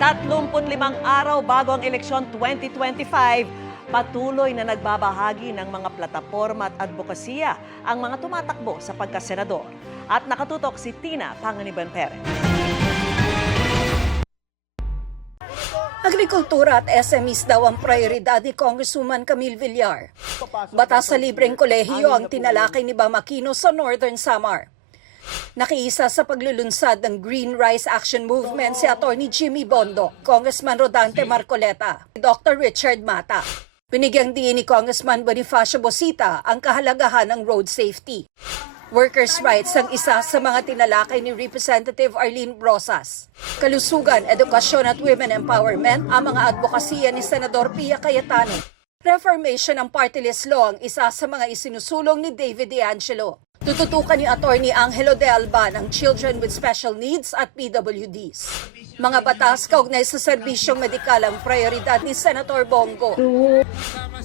35 araw bago ang eleksyon 2025, patuloy na nagbabahagi ng mga plataporma at advokasya ang mga tumatakbo sa pagkasenador. At nakatutok si Tina Panganiban Perez. Agrikultura at SMEs daw ang prioridad ni Congresswoman Camille Villar. Batas sa libreng kolehiyo ang tinalakay ni Bam Aquino sa Northern Samar. Nakiisa sa paglulunsad ng Green Rice Action Movement si Atty. Jimmy Bondo, Congressman Rodante Marcoleta, Dr. Richard Mata. Binigyang diin ni Congressman Bonifacio Bosita ang kahalagahan ng road safety. Workers' rights ang isa sa mga tinalakay ni Representative Arlene Brosas. Kalusugan, edukasyon at women empowerment ang mga advokasya ni Senador Pia Cayetano. Reformation ng party list law ang isa sa mga isinusulong ni David De Angelo. Tututukan ni Atty. Angelo de Alban ang children with special needs at PWDs. Mga batas kaugnay sa serbisyong medikal ang prioridad ni Senator Bongo.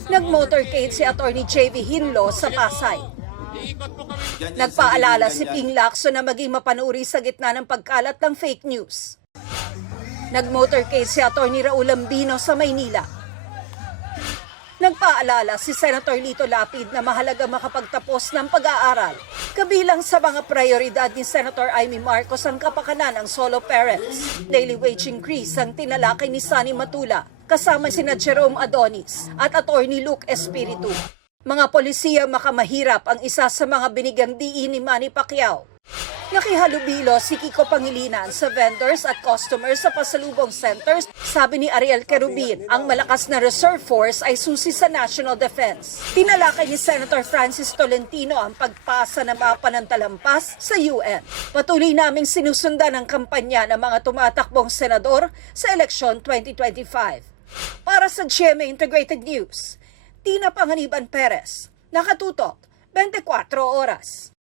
Nag-motorcade si Atty. J.V. Hinlo sa Pasay. Nagpaalala si Ping Lacson na maging mapanuri sa gitna ng pagkalat ng fake news. Nag-motorcade si Atty. Raul Ambino sa Maynila. Nagpaalala si Senator Lito Lapid na mahalaga makapagtapos ng pag-aaral. Kabilang sa mga prioridad ni Senator Amy Marcos ang kapakanan ng solo parents. Daily wage increase ang tinalakay ni Sonny Matula, kasama sina Jerome Adonis at Atty. Luke Espiritu. Mga polisiya makamahirap ang isa sa mga binigyang diin ni Manny Pacquiao. Nakihalubilo si Kiko Pangilinan sa vendors at customers sa pasalubong centers. Sabi ni Ariel Kerubin, ang malakas na reserve force ay susi sa national defense. Tinalakay ni Senator Francis Tolentino ang pagpasa ng mga panantalampas sa UN. Patuloy naming sinusundan ang kampanya ng mga tumatakbong senador sa eleksyon 2025. Para sa GMA Integrated News, Tina Panganiban Perez, nakatutok 24 oras.